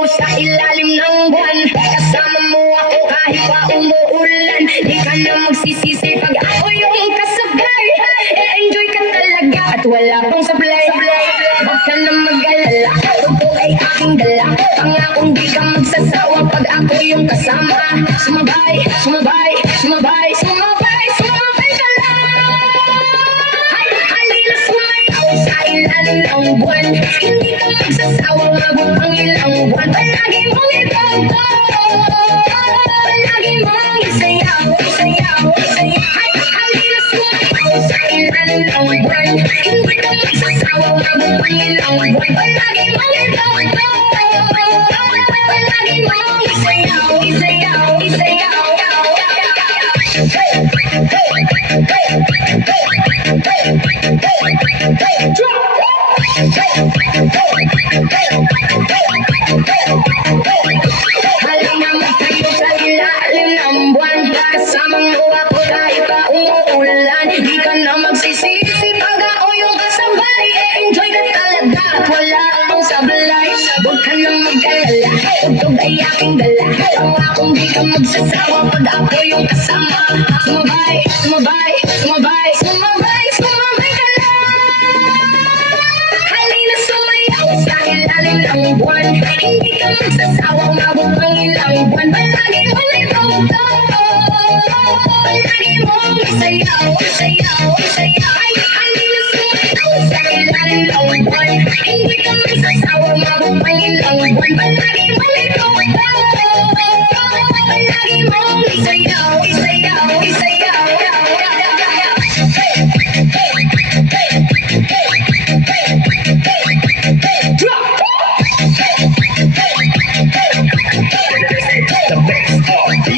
sumayaw sa ilalim ng buwan. Kasama mo ako kahit pa umuulan. Di ka na magsisisi pag ako yung kasabay. E-enjoy ka talaga at wala pang sablay. Huwag ka na mag-alala, ito ay aking dala. Pangakong di ka magsasawa pag ako yung kasama. Sumabay, sumabay, sumabay, sumabay, sumabay ka lang. Halina sumayaw sa ilalim ng buwan. Hindi ka magsasawa mabot ang ilang buwan. Palagi mong itoto, palagi mong isayaw, isayaw, isayaw. Halina sumayaw sa ilalim ng buwan. Hindi ka magsasawa mabot ang ilang buwan. Palagi mong itoto, palagi mong isayaw, isayaw, isayaw. Halina magtayo sa ilalim ng buwan. Kasamang mo ako kahit pa umuulan. Di ka na magsisisi pag ako yung kasabay. E-enjoy ka talaga at wala akong sablay. Huwag ka na mag-alala, tugtog ay aking dala. Pangakong di ka magsasawa pag ako yung kasama. Sumabay, sumabay, sumabay, sumabay, sumabay ka lang. Halina sumayaw sa ilalim ng buwan. Hindi ka magsasawa mabot ang ilang buwan. Palagi mo na itoto, palagi mong isayaw, isayaw, isayaw. Halina sumayaw sa ilalim ng buwan. Hindi ka magsasawa mabot ang ilang buwan. Palagi mo na itoto, palagi mong isayaw, isayaw, isayaw. The best part.